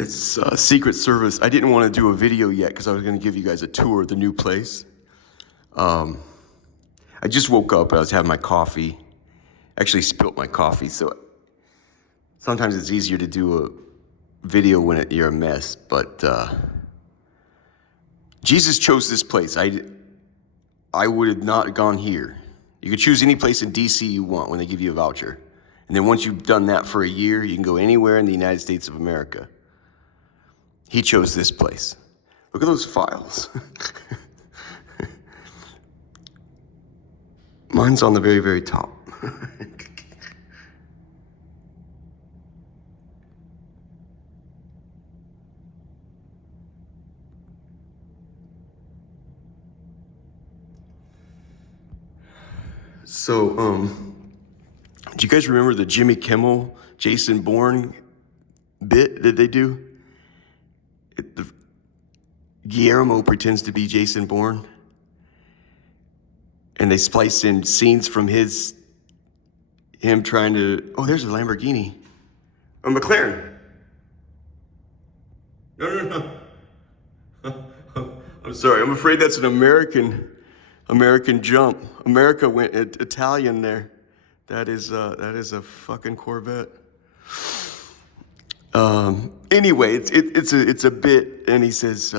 It's Secret Service. I didn't want to do a video yet because I was going to give you guys a tour of the new place. I just woke up. I was having my coffee. Actually spilt my coffee, so sometimes it's easier to do a video when you're a mess. But Jesus chose this place. I would have not gone here. You could choose any place in DC you want when they give you a voucher. And then once you've done that for a year, you can go anywhere in the United States of America. He chose this place. Look at those files. Mine's on the very, very top. So, do you guys remember the Jimmy Kimmel, Jason Bourne bit that they do? Guillermo pretends to be Jason Bourne, and they splice in scenes from him trying to, oh, there's a Lamborghini. A McLaren. No. I'm sorry, I'm afraid that's an American jump. America went Italian there. That is a fucking Corvette. Anyway, it's a bit, and he says,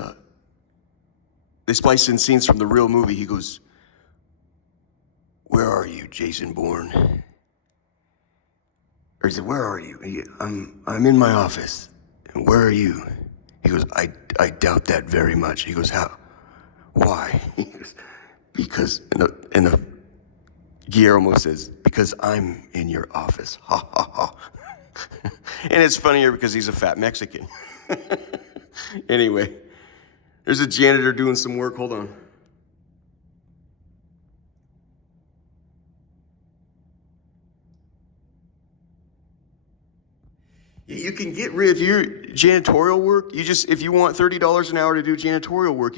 they splice in scenes from the real movie. He goes, "Where are you, Jason Bourne?" Or he said, "Where are you?" I'm in my office. And where are you? He goes, I doubt that very much. He goes, how? Why? He goes, because, and the Guillermo says, because I'm in your office. Ha ha ha. And it's funnier because he's a fat Mexican. Anyway, there's a janitor doing some work. Hold on. You can get rid of your janitorial work. If you want $30 an hour to do janitorial work,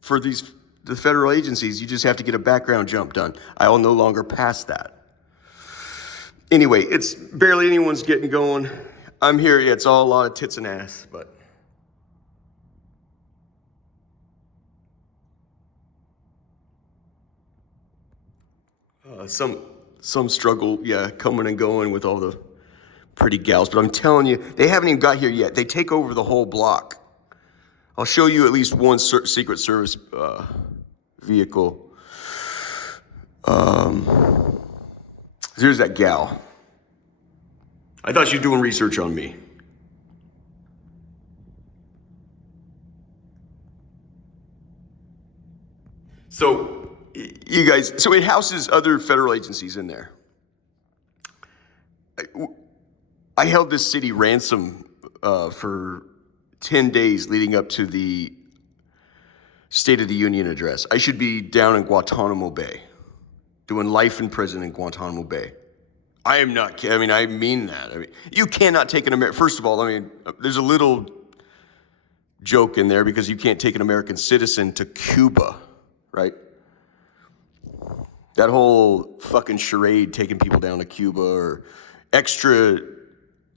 for the federal agencies, you just have to get a background jump done. I will no longer pass that. Anyway, it's barely anyone's getting going. I'm here. Yeah, it's all a lot of tits and ass, but. Some struggle, yeah, coming and going with all the pretty gals. But I'm telling you, they haven't even got here yet. They take over the whole block. I'll show you at least one Secret Service vehicle. Here's that gal. I thought she was doing research on me. So, you guys, so it houses other federal agencies in there. I held this city ransom for 10 days leading up to the State of the Union address. I should be down in Guantanamo Bay, doing life in prison in Guantanamo Bay. I am not kidding. I mean, I mean that. You cannot take an American, first of all, there's a little joke in there because you can't take an American citizen to Cuba, right? That whole fucking charade taking people down to Cuba or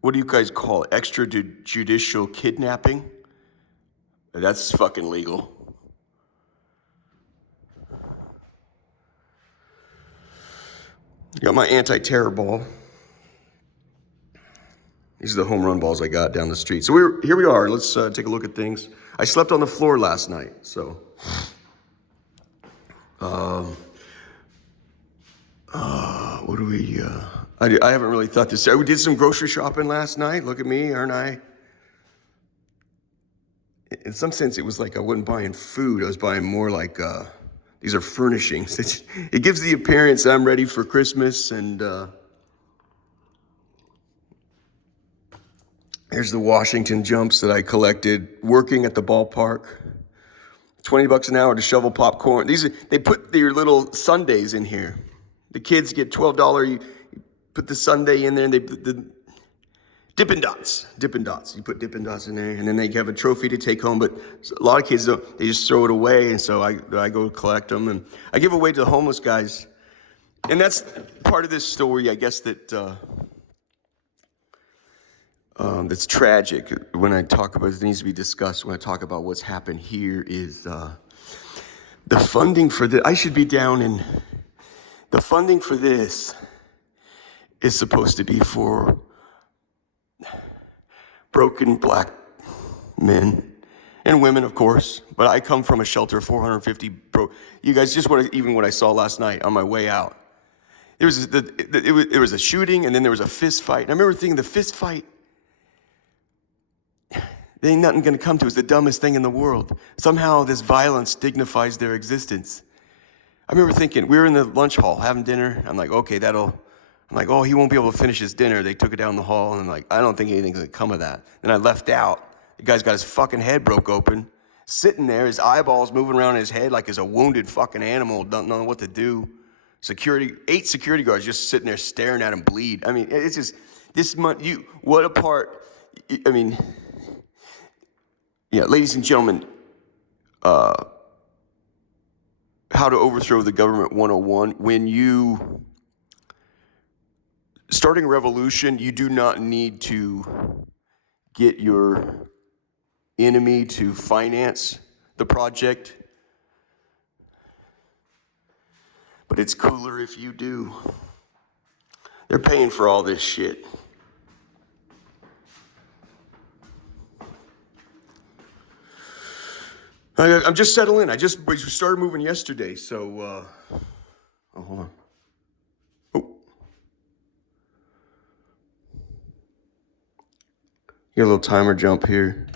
what do you guys call it? Extrajudicial kidnapping? That's fucking legal. Got my anti-terror ball. These are the home run balls I got down the street. So here we are. Let's take a look at things. I slept on the floor last night, so. What do we, I haven't really thought this. We did some grocery shopping last night. Look at me, aren't I? In some sense, it was like I wasn't buying food. I was buying more like, these are furnishings. It gives the appearance I'm ready for Christmas. And here's the Washington jumps that I collected working at the ballpark. $20 an hour to shovel popcorn. They put their little sundaes in here. The kids get $12. You put the sundae in there, and the Dippin' Dots. You put Dippin' Dots in there, and then they have a trophy to take home. But a lot of kids don't. They just throw it away, and so I go collect them, and I give away to the homeless guys. And that's part of this story, I guess, that that's tragic. When I talk about it needs to be discussed. When I talk about what's happened here is the funding for the. I should be down in. The funding for this is supposed to be for broken black men and women, of course. But I come from a shelter of 450 You guys, just even what I saw last night on my way out. There was a shooting, and then there was a fist fight. And I remember thinking the fist fight, there ain't nothing gonna come to. It's the dumbest thing in the world. Somehow this violence dignifies their existence. I remember thinking, we were in the lunch hall having dinner. I'm like, okay, I'm like, oh, he won't be able to finish his dinner. They took it down the hall, and I'm like, I don't think anything's gonna come of that. Then I left out. The guy's got his fucking head broke open, sitting there, his eyeballs moving around in his head like he's a wounded fucking animal, don't know what to do. 8 security guards just sitting there staring at him bleed. I mean, it's just, what a part, I mean, yeah, ladies and gentlemen, how to overthrow the government 101. When you starting a revolution, you do not need to get your enemy to finance the project, but it's cooler if you do. They're paying for all this shit. I'm just settling. We started moving yesterday, so, oh, hold on. Oh. Get a little timer jump here.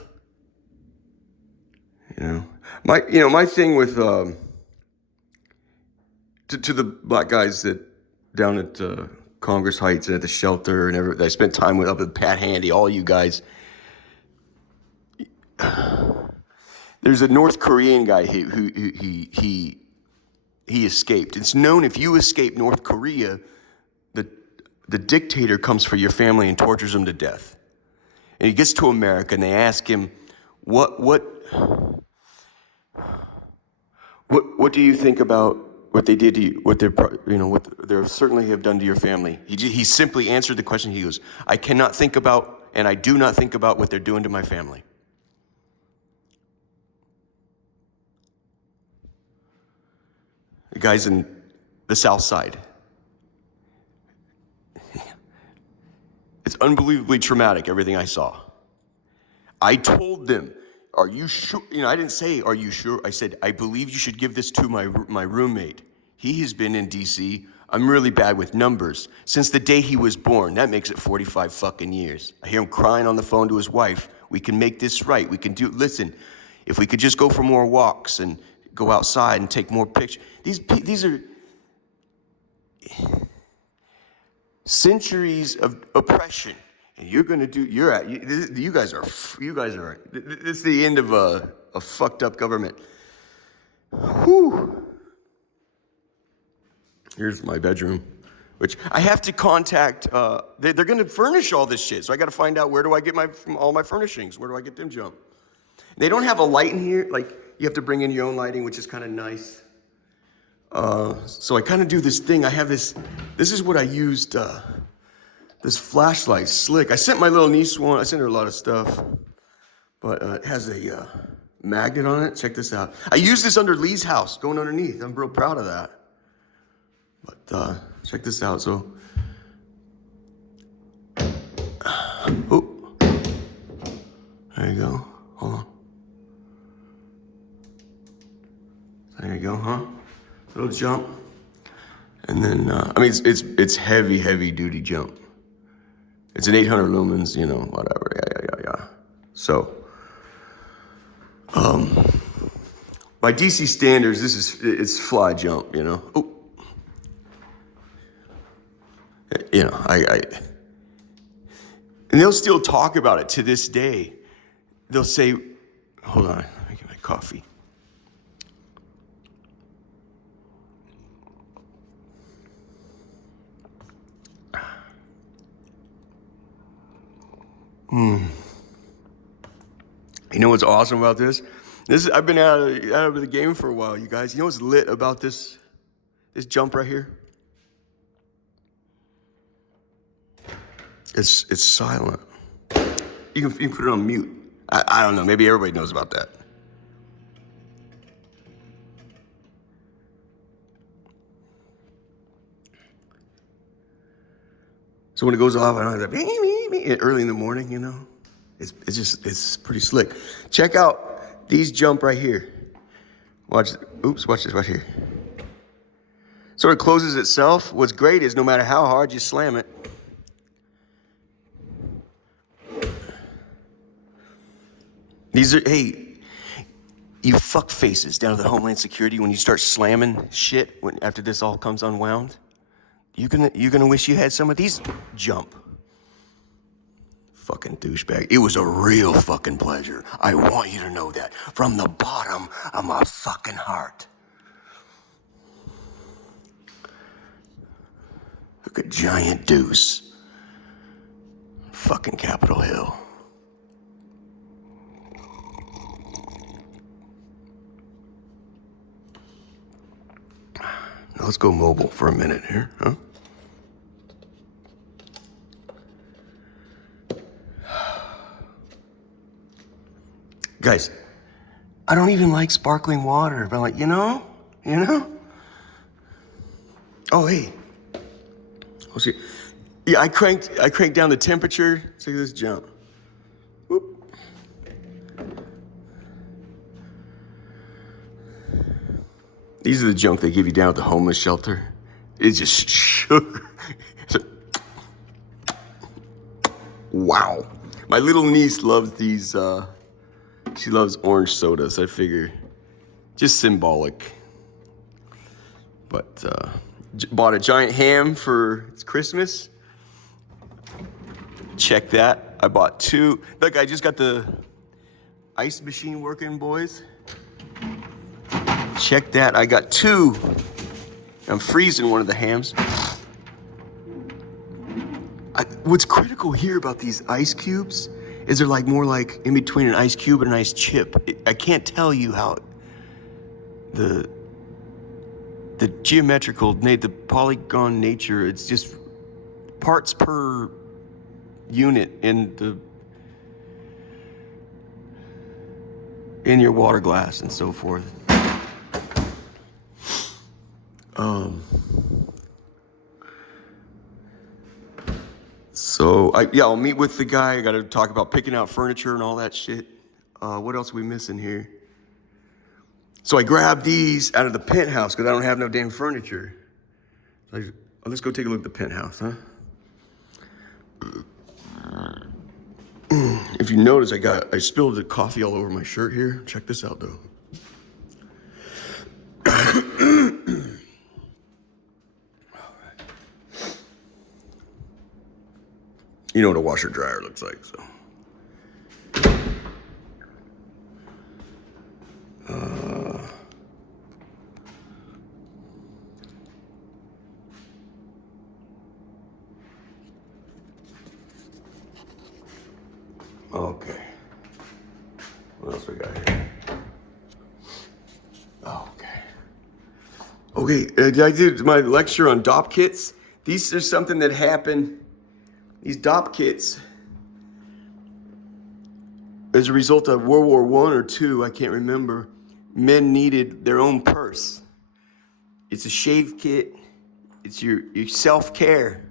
My thing with, to the black guys that down at Congress Heights and at the shelter and that I spent time with up at Pat Handy, all you guys. There's a North Korean guy who escaped. It's known if you escape North Korea, the dictator comes for your family and tortures them to death. And he gets to America and they ask him, what do you think about what they did to you? What they certainly have done to your family? He simply answered the question. He goes, I cannot think about, and I do not think about what they're doing to my family. The guy's in the South Side. It's unbelievably traumatic, everything I saw. I told them, are you sure? I didn't say, are you sure? I said, I believe you should give this to my roommate. He has been in D.C. I'm really bad with numbers. Since the day he was born, that makes it 45 fucking years. I hear him crying on the phone to his wife. We can make this right. Listen, if we could just go for more walks and go outside and take more pictures. These are centuries of oppression, and you guys are, it's the end of a fucked up government. Whew. Here's my bedroom, which I have to contact, they're gonna furnish all this shit, so I gotta find out where do I get all my furnishings, where do I get them jump? They don't have a light in here, like you have to bring in your own lighting, which is kind of nice. So I kind of do this thing. I have this is what I used, this flashlight, Slick. I sent my little niece one. I sent her a lot of stuff, but it has a magnet on it. Check this out. I used this under Lee's house, going underneath. I'm real proud of that. But check this out. So, oh, there you go. Hold on. There you go, huh? Little jump. And then, it's heavy duty jump. It's an 800 lumens, whatever, yeah. So, by DC standards, it's fly jump, Oh. And they'll still talk about it to this day. They'll say, hold on, let me get my coffee. You know what's awesome about this? I've been out of the game for a while, you guys. You know what's lit about this jump right here? It's silent. You can put it on mute. I don't know. Maybe everybody knows about that. So when it goes off, I don't have to early in the morning, you know. It's pretty slick. Check out these jump right here. Watch this right here. So it closes itself. What's great is no matter how hard you slam it, these are, hey, you fuck faces down at the Homeland Security when you start slamming shit after this all comes unwound. You're gonna wish you had some of these jump. Fucking douchebag. It was a real fucking pleasure. I want you to know that from the bottom of my fucking heart. Look at Giant Deuce. Fucking Capitol Hill. Now let's go mobile for a minute here, huh? Guys, I don't even like sparkling water, but I'm like, you know? Oh, hey. Oh, see. Yeah, I cranked down the temperature. Look at this jump. Whoop. These are the junk they give you down at the homeless shelter. It's just sugar. Wow. My little niece loves these, she loves orange sodas, I figure. Just symbolic. But bought a giant ham for Christmas. Check that. I bought 2. Look, I just got the ice machine working, boys. Check that. I got 2. I'm freezing one of the hams. What's critical here about these ice cubes is they're like more like in between an ice cube and an ice chip. I can't tell you how the geometrical, the polygon nature, it's just parts per unit in your water glass and so forth. So I'll meet with the guy. I got to talk about picking out furniture and all that shit. What else are we missing here? So I grabbed these out of the penthouse because I don't have no damn furniture. Let's go take a look at the penthouse, huh? If you notice, I spilled the coffee all over my shirt here. Check this out, though. You know what a washer dryer looks like, so. Okay. What else we got here? Okay, I did my lecture on DOP kits. These are something that happened. These DOP kits, as a result of World War I or II, I can't remember, men needed their own purse. It's a shave kit. It's your self-care.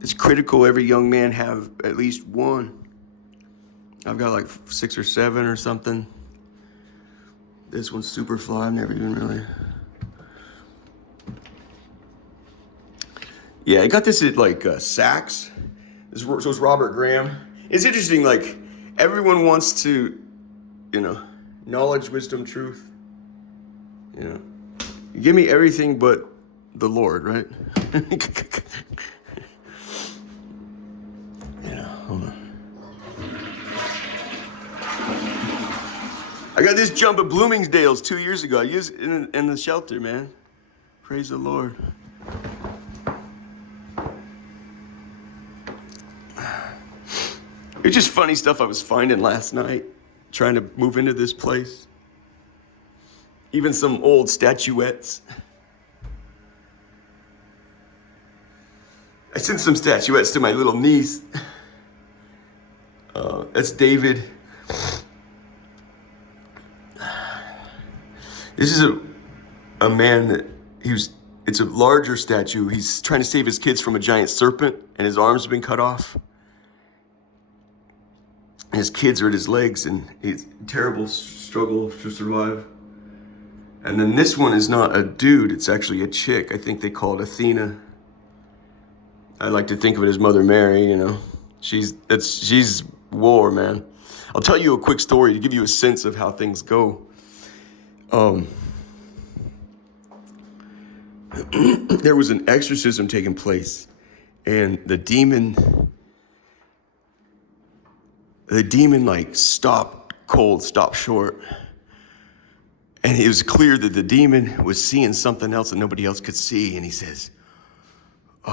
It's critical every young man have at least one. I've got like 6 or 7 or something. This one's super fly. I've never even really. Yeah, I got this at like Saks. So it's Robert Graham. It's interesting, like everyone wants to, knowledge, wisdom, truth. Give me everything but the Lord, right? Hold on. I got this jump at Bloomingdale's 2 years ago. I used it in the shelter, man. Praise the Lord. It's just funny stuff I was finding last night, trying to move into this place. Even some old statuettes. I sent some statuettes to my little niece. That's David. This is a man that it's a larger statue. He's trying to save his kids from a giant serpent, and his arms have been cut off. And his kids are at his legs, and he's terrible struggle to survive. And then this one is not a dude, it's actually a chick. I think they call it Athena. I like to think of it as Mother Mary, you know. She's war, man. I'll tell you a quick story to give you a sense of how things go. There was an exorcism taking place, and the demon like stopped short. And it was clear that the demon was seeing something else that nobody else could see. And he says, he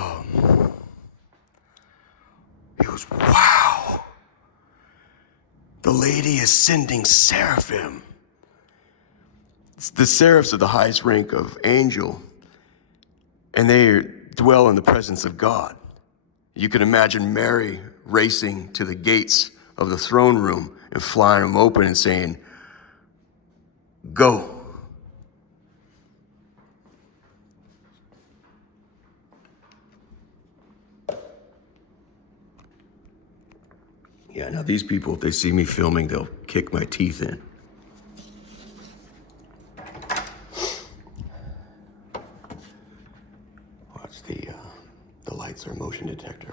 goes, wow, the lady is sending seraphim. The seraphs are the highest rank of angel, and they dwell in the presence of God. You can imagine Mary racing to the gates of the throne room and flying them open and saying, go. Yeah, now these people, if they see me filming, they'll kick my teeth in. Watch the lights are motion detector.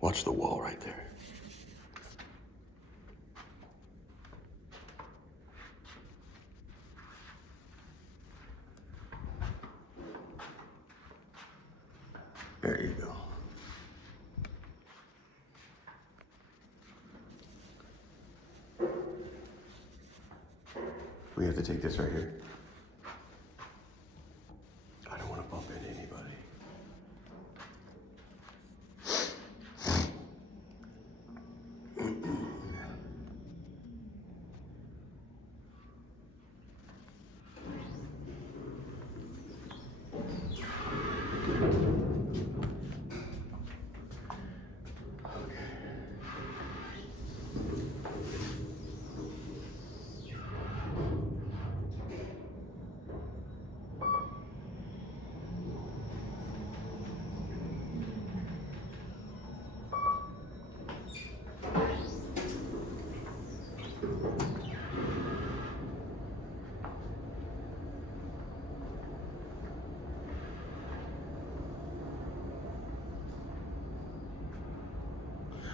Watch the wall right there. There you go. We have to take this right here. I don't want to bump into anybody.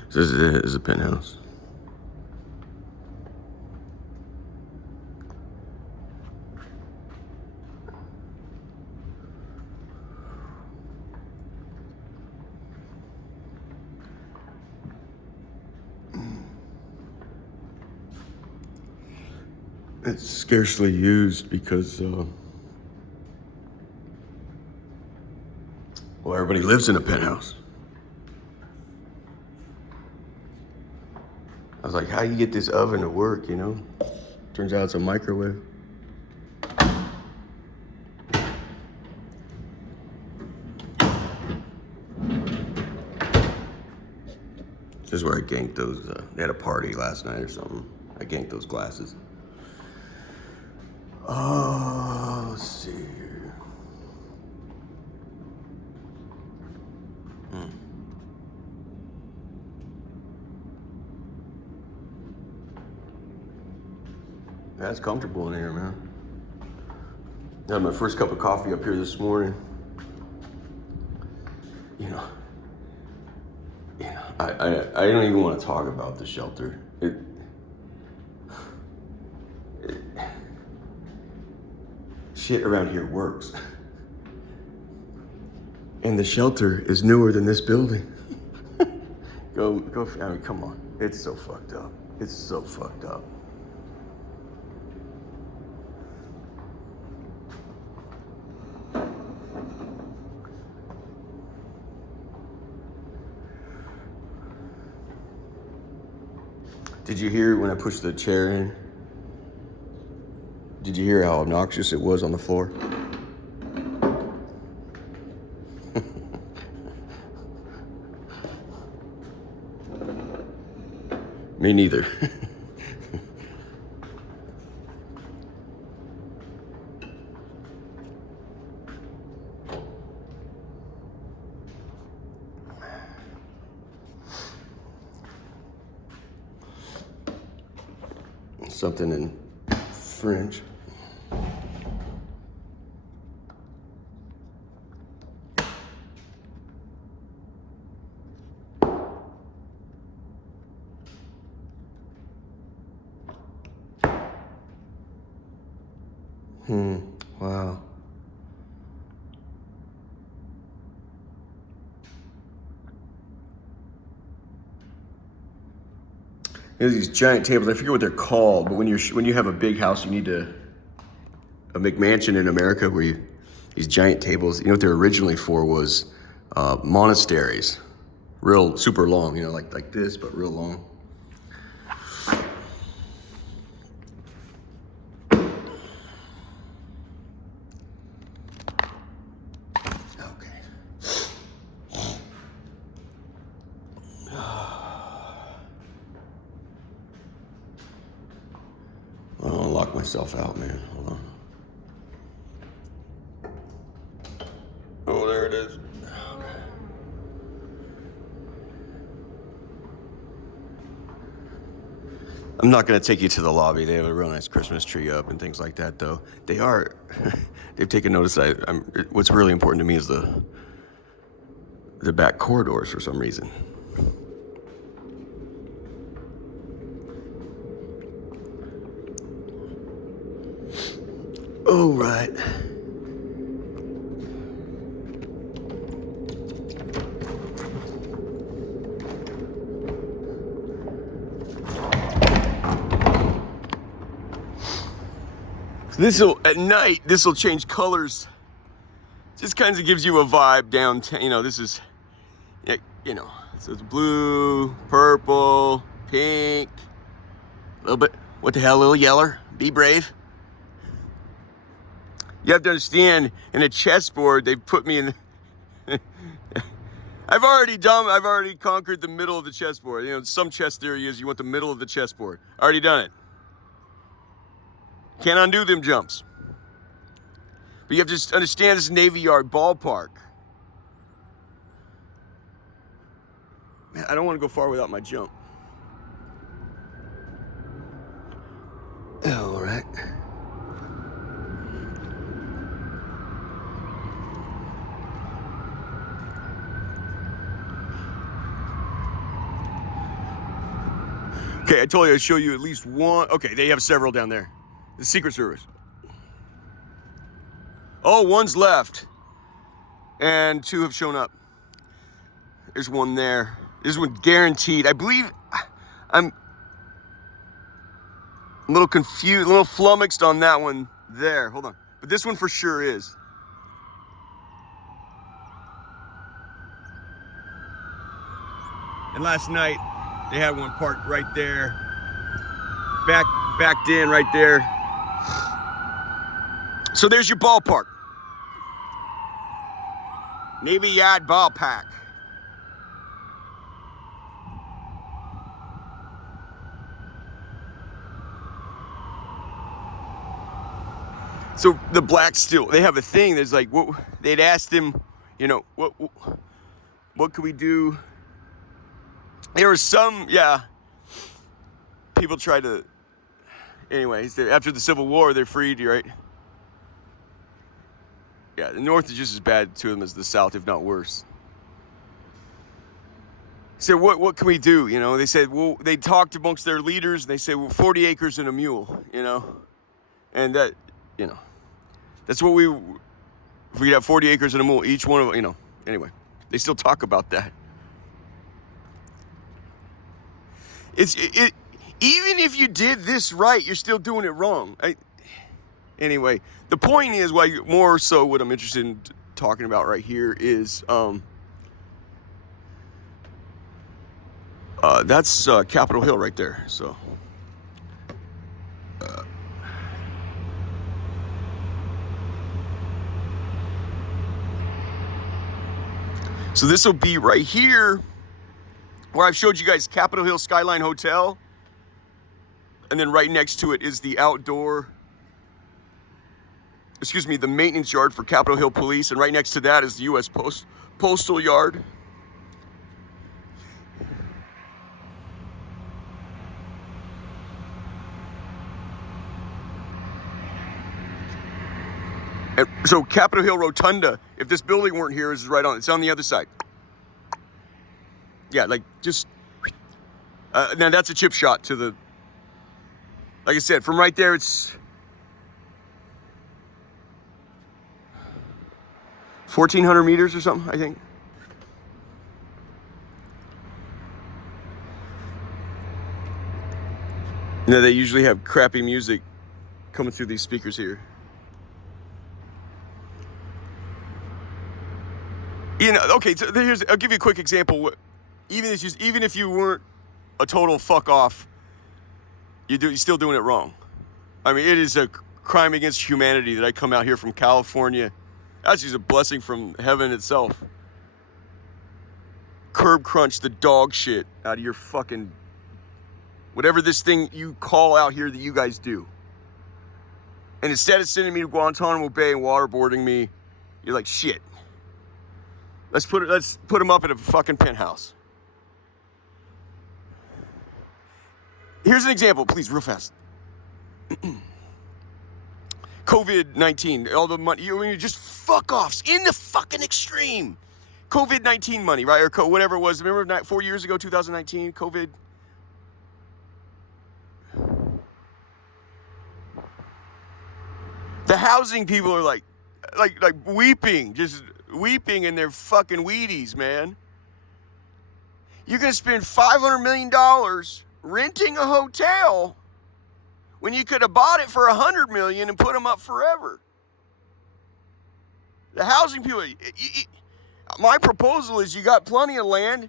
This is a penthouse. It's scarcely used because, well, everybody lives in a penthouse. I was like, how do you get this oven to work, you know? Turns out it's a microwave. This is where I ganked those, they had a party last night or something. I ganked those glasses. Oh, let's see here. That's comfortable in here, man. I had my first cup of coffee up here this morning. You know, I don't even want to talk about the shelter. Shit around here works. And the shelter is newer than this building. Go, I mean, come on. It's so fucked up. It's so fucked up. Did you hear when I pushed the chair in? Did you hear how obnoxious it was on the floor? Me neither. Something in French. Wow. There's these giant tables. I forget what they're called, but when you have a big house, you need a McMansion in America where these giant tables. You know what they're originally for was monasteries, real super long. You know, like this, but real long. I'll lock myself out, man. Hold on. Oh, there it is. I'm not going to take you to the lobby. They have a real nice Christmas tree up and things like that, though. They've taken notice. What's really important to me is the back corridors for some reason. Oh, right. At night, this will change colors. Just kind of gives you a vibe downtown. You know, this is, you know, so it's blue, purple, pink, a little bit, what the hell, a little yeller. Be brave. You have to understand, in a chessboard, they've put me in. I've already conquered the middle of the chessboard. You know, some chess theory is you want the middle of the chessboard. Already done it. Can't undo them jumps. But you have to understand this is Navy Yard ballpark. Man, I don't want to go far without my jump. All right. Okay, I told you I'd show you at least one. Okay, they have several down there. The Secret Service. Oh, one's left. And two have shown up. There's one there. There's one guaranteed. I believe I'm a little confused, a little flummoxed on that one there. Hold on. But this one for sure is. And last night, they had one parked right there. Backed in right there. So there's your ballpark. Navy Yard ballpark. So the blacks still, they have a thing that's like, what they'd asked him, you know, what could we do? There was some, people tried to, anyways, after the Civil War, they're freed, right? Yeah, the North is just as bad to them as the South, if not worse. So what can we do? You know, they said, well, they talked amongst their leaders, and they said, well, 40 acres and a mule, you know? And that, you know, that's what if we have 40 acres and a mule, each one of, you know, anyway, they still talk about that. Even if you did this right, you're still doing it wrong. Anyway, the point is, more so what I'm interested in talking about right here is, that's Capitol Hill right there, so. So this will be right here. where I've showed you guys Capitol Hill Skyline Hotel, and then right next to it is the the maintenance yard for Capitol Hill Police, and right next to that is the U.S. Postal Yard. And so Capitol Hill Rotunda, if this building weren't here, is right on. It's on the other side. Yeah, like just now that's a chip shot to the. Like I said, from right there, it's 1,400 meters or something, I think. You know, they usually have crappy music coming through these speakers here. You know, okay, so I'll give you a quick example. Even if you weren't a total fuck off, you're still doing it wrong. I mean, it is a crime against humanity that I come out here from California. That's just a blessing from heaven itself. Curb crunch the dog shit out of your fucking whatever this thing you call out here that you guys do. And instead of sending me to Guantanamo Bay and waterboarding me, you're like, shit. Let's put them up in a fucking penthouse. Here's an example, please, real fast. COVID-19, all the money, you just fuck offs in the fucking extreme. COVID-19 money, right? Or whatever it was. Remember 4 years ago, 2019, COVID? The housing people are like weeping, just weeping in their fucking Wheaties, man. You're gonna spend $500 million renting a hotel when you could have bought it for $100 million and put them up forever. The housing people. My proposal is you got plenty of land.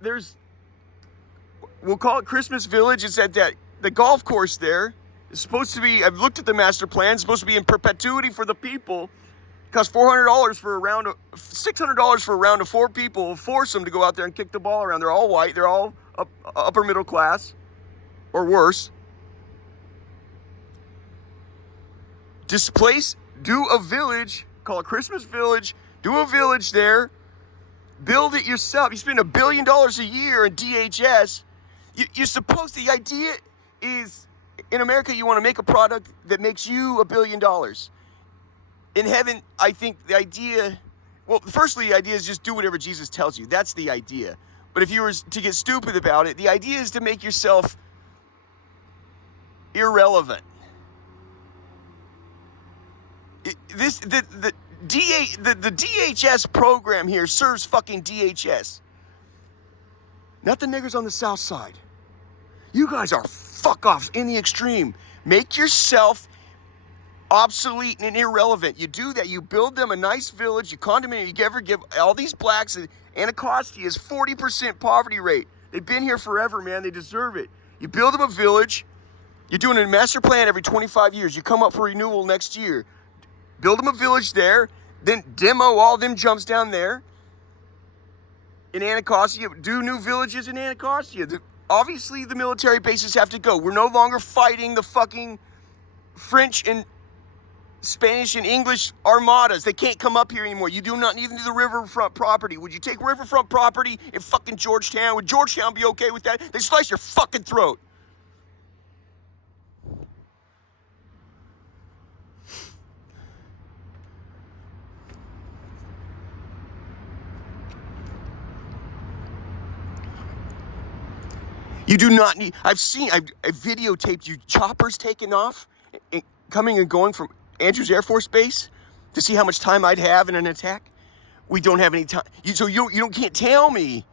We'll call it Christmas Village. It's at the golf course there. It's supposed to be, I've looked at the master plan, it's supposed to be in perpetuity for the people. It costs $400 for $600 for a round of 4 people. We'll force them to go out there and kick the ball around. They're all white, they're all upper middle class, or worse. Do a village, call it Christmas Village, do a village there, build it yourself. You spend $1 billion a year in DHS. The idea is, in America, you want to make a product that makes you $1 billion. In heaven, I think the idea is just do whatever Jesus tells you. That's the idea. But if you were to get stupid about it, the idea is to make yourself irrelevant. The DHS program here serves fucking DHS. Not the niggers on the south side. You guys are fuck-offs in the extreme. Make yourself obsolete and irrelevant. You do that. You build them a nice village. You condominium. You ever give all these blacks, Anacostia is 40% poverty rate. They've been here forever, man. They deserve it. You build them a village. You're doing a master plan every 25 years. You come up for renewal next year. Build them a village there. Then demo all them jumps down there. In Anacostia. Do new villages in Anacostia. Obviously, the military bases have to go. We're no longer fighting the fucking French and Spanish and English armadas. They can't come up here anymore. You do not need the riverfront property. Would you take riverfront property in fucking Georgetown? Would Georgetown be okay with that? They slice your fucking throat. You do not need, I've videotaped you choppers taking off, coming and going from Andrews Air Force Base to see how much time I'd have in an attack. We don't have any time. You can't tell me,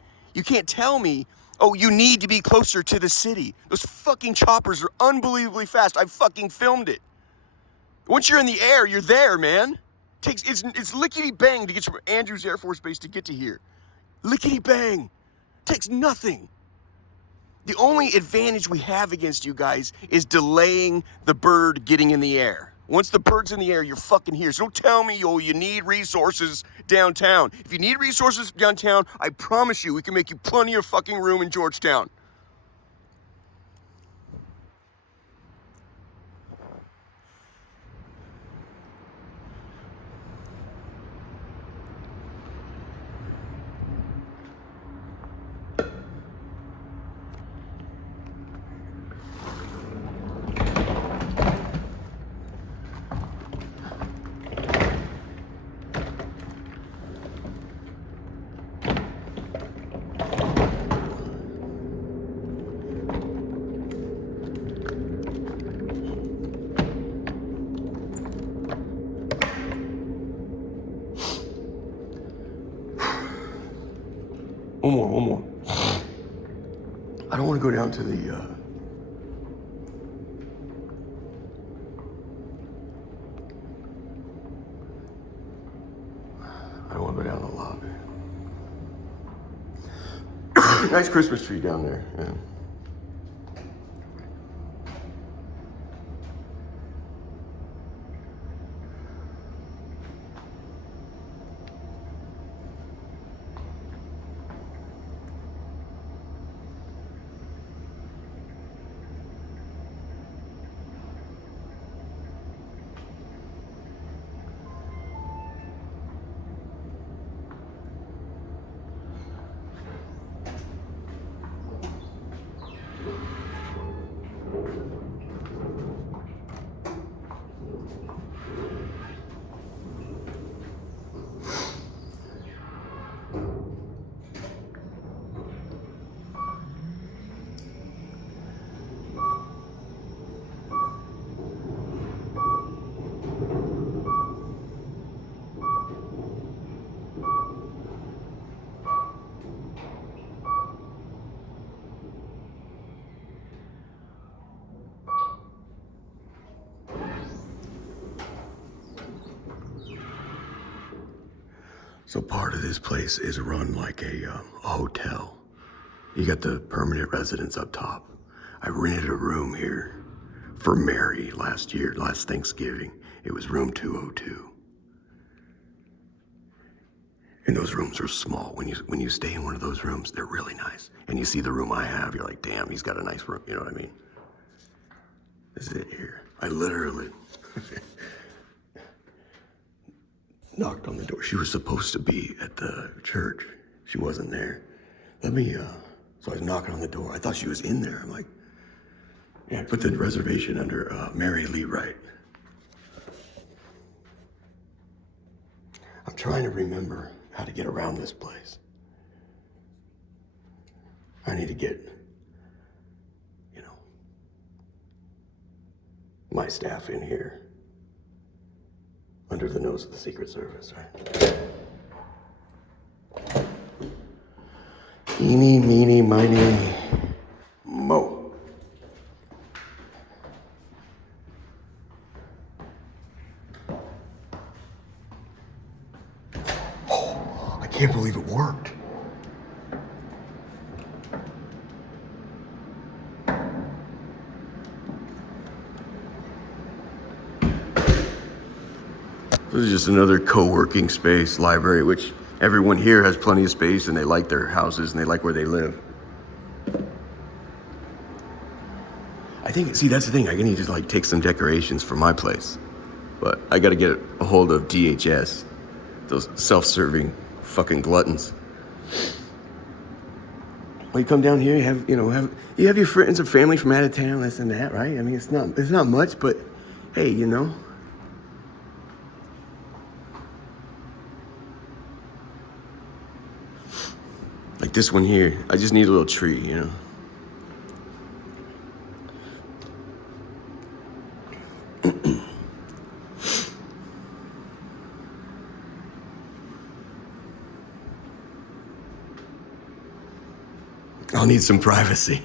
oh, you need to be closer to the city. Those fucking choppers are unbelievably fast. I fucking filmed it. Once you're in the air, you're there, man. It's lickety bang to get from Andrews Air Force Base to get to here. Lickety bang. Takes nothing. The only advantage we have against you guys is delaying the bird getting in the air. Once the bird's in the air, you're fucking here. So don't tell me, oh, you need resources downtown. If you need resources downtown, I promise you we can make you plenty of fucking room in Georgetown. One more. I don't want to go down to the, I don't want to go down the lobby. Nice Christmas tree down there, yeah. So part of this place is run like a hotel. You got the permanent residents up top. I rented a room here for Mary last Thanksgiving. It was room 202. And those rooms are small. When you stay in one of those rooms, they're really nice. And you see the room I have, you're like, damn, he's got a nice room. You know what I mean? This is it here. I literally knocked on the door. She was supposed to be at the church. She wasn't there. So I was knocking on the door. I thought she was in there. I'm like, yeah, I put the reservation under Mary Lee Wright. I'm trying to remember how to get around this place. I need to get, my staff in here. Under the nose of the Secret Service, right? Eeny, meeny, miny, mo. Oh, I can't believe it worked. This is just another co-working space, library, which everyone here has plenty of space and they like their houses and they like where they live. I think, see, that's the thing. I need to take some decorations for my place. But I gotta get a hold of DHS. Those self-serving fucking gluttons. Well, you come down here, you have your friends and family from out of town, this and that, right? I mean, it's not much, but hey, Like this one here, I just need a little tree, I'll need some privacy.